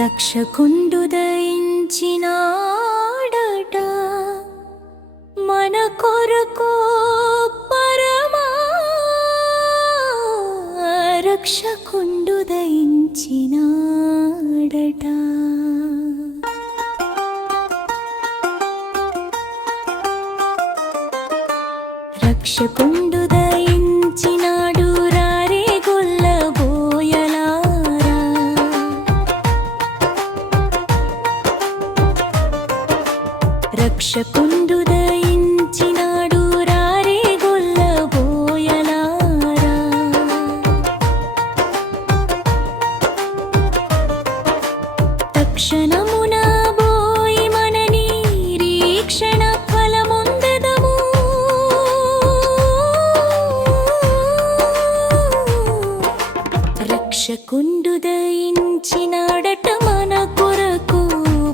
రక్షకుండు దయించినాడట మన కొరకు పరమా రక్షకుండు దయించినాడట రక్షకుండు దయించినాడు రారే గొల్లబోయలారా రక్షకుండు దయించినాడు రారే గొల్లబోయలారా తక్షణమున బోయి మన నిరీక్షణ ఫలముందెదము రక్షకుండు దయించినాడట మన కొరకు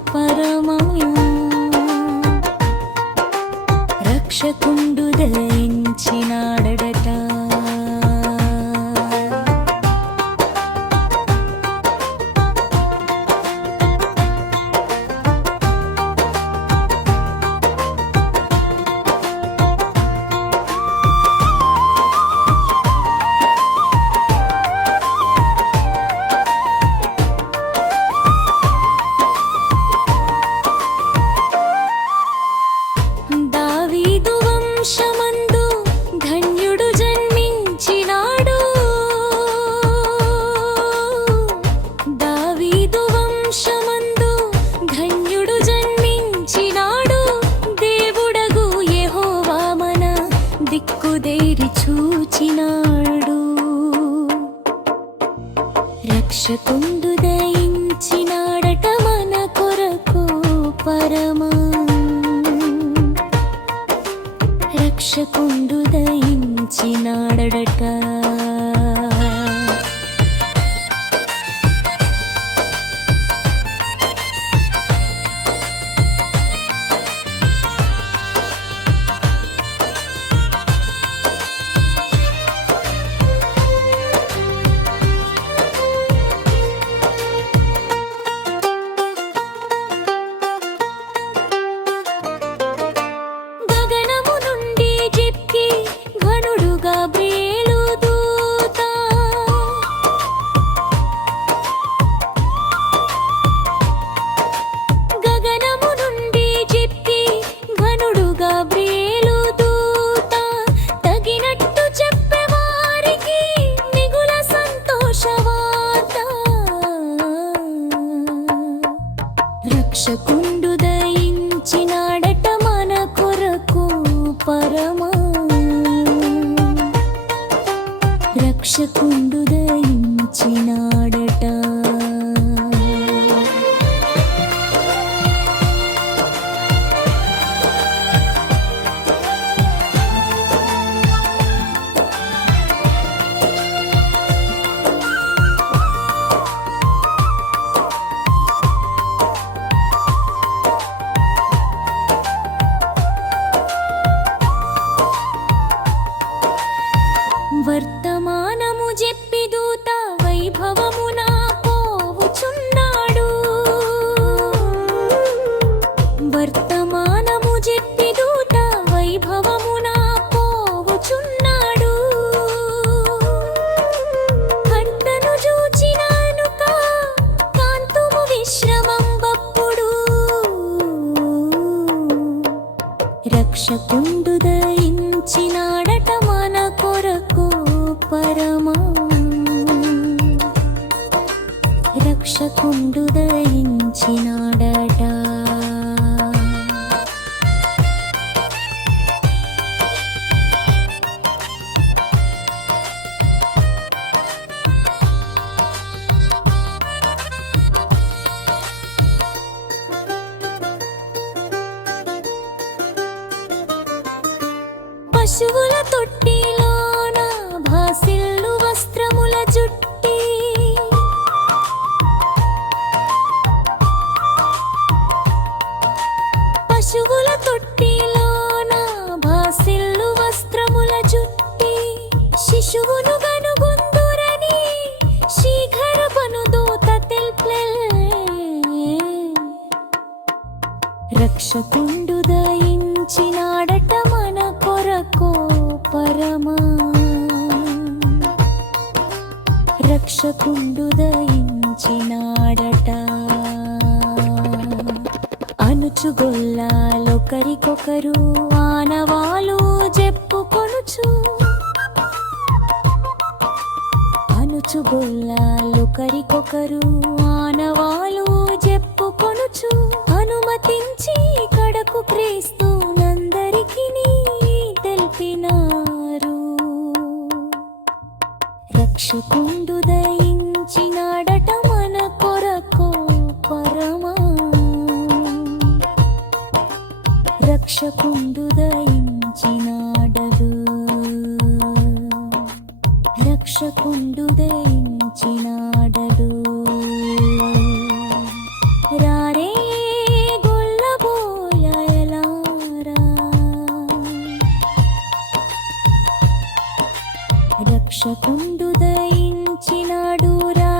పరమయా రక్షకుండు దయించినాడట దావీదు వంశమందు ధన్యుడు జన్మించినాడు దావీదు వంశమందు ధన్యుడు జన్మించినాడు దేవుడగు యెహోవా మన దిక్కుదేరి చూచినాడు రక్షకుండు దయించినాడట మన కొరకు పరమా రక్షకుండు దయించినాడట గగనము నుండి జిక్కి ఘనుడు గాబ్రియేలు దూత గగనము నుండి జిక్కి ఘనుడు గాబ్రియేలు దూత తగినట్టు చెప్పేవారికి మిగుల సంతోషవార్త రక్షకుండు దయించినాడట మన కొరకు పరమా రక్షకుండు దయించినాడట వర్తమానము చెప్పి దూత వైభవమున పోవుచున్నాడు వర్తమానము చెప్పి దూత వైభవమున పోవుచున్నాడు కంటను చూచినానుక కాంతుము విశ్రమం బప్పుడు రక్షకుండు దయించినాడట మన కొరకు పరమా రక్షకుండు దయించినాడట పశువుల తొట్టిలోన భాసిల్లు వస్త్రముల జుట్టి పశువుల తొట్టిలోన భాసిల్లు వస్త్రముల జుట్టి శిశువును గనుగొందురని శీఘ్ర పను దూత తెల్పె రక్షకుండు దయించినాడట మన కొరకు పరమా రక్షకుండు దయించినాడట అనుచుగొల్లాలొకరికొకరు ఆనవాలు చెప్పుకొనుచు అనుచుగొల్లాలొకరికొకరు ఆనవాలు చెప్పుకొనుచు అనుమతించి కడకు క్రీస్తునందరికీ తెలిపినారు రక్షకుండు దయించినాడట మన కొరకు పరమా రక్షకుండు దయించినాడడు రక్షకుండు దయించినాడడు రారే గొల్లబోయలారా రక్షకుండు దయించినాడు రా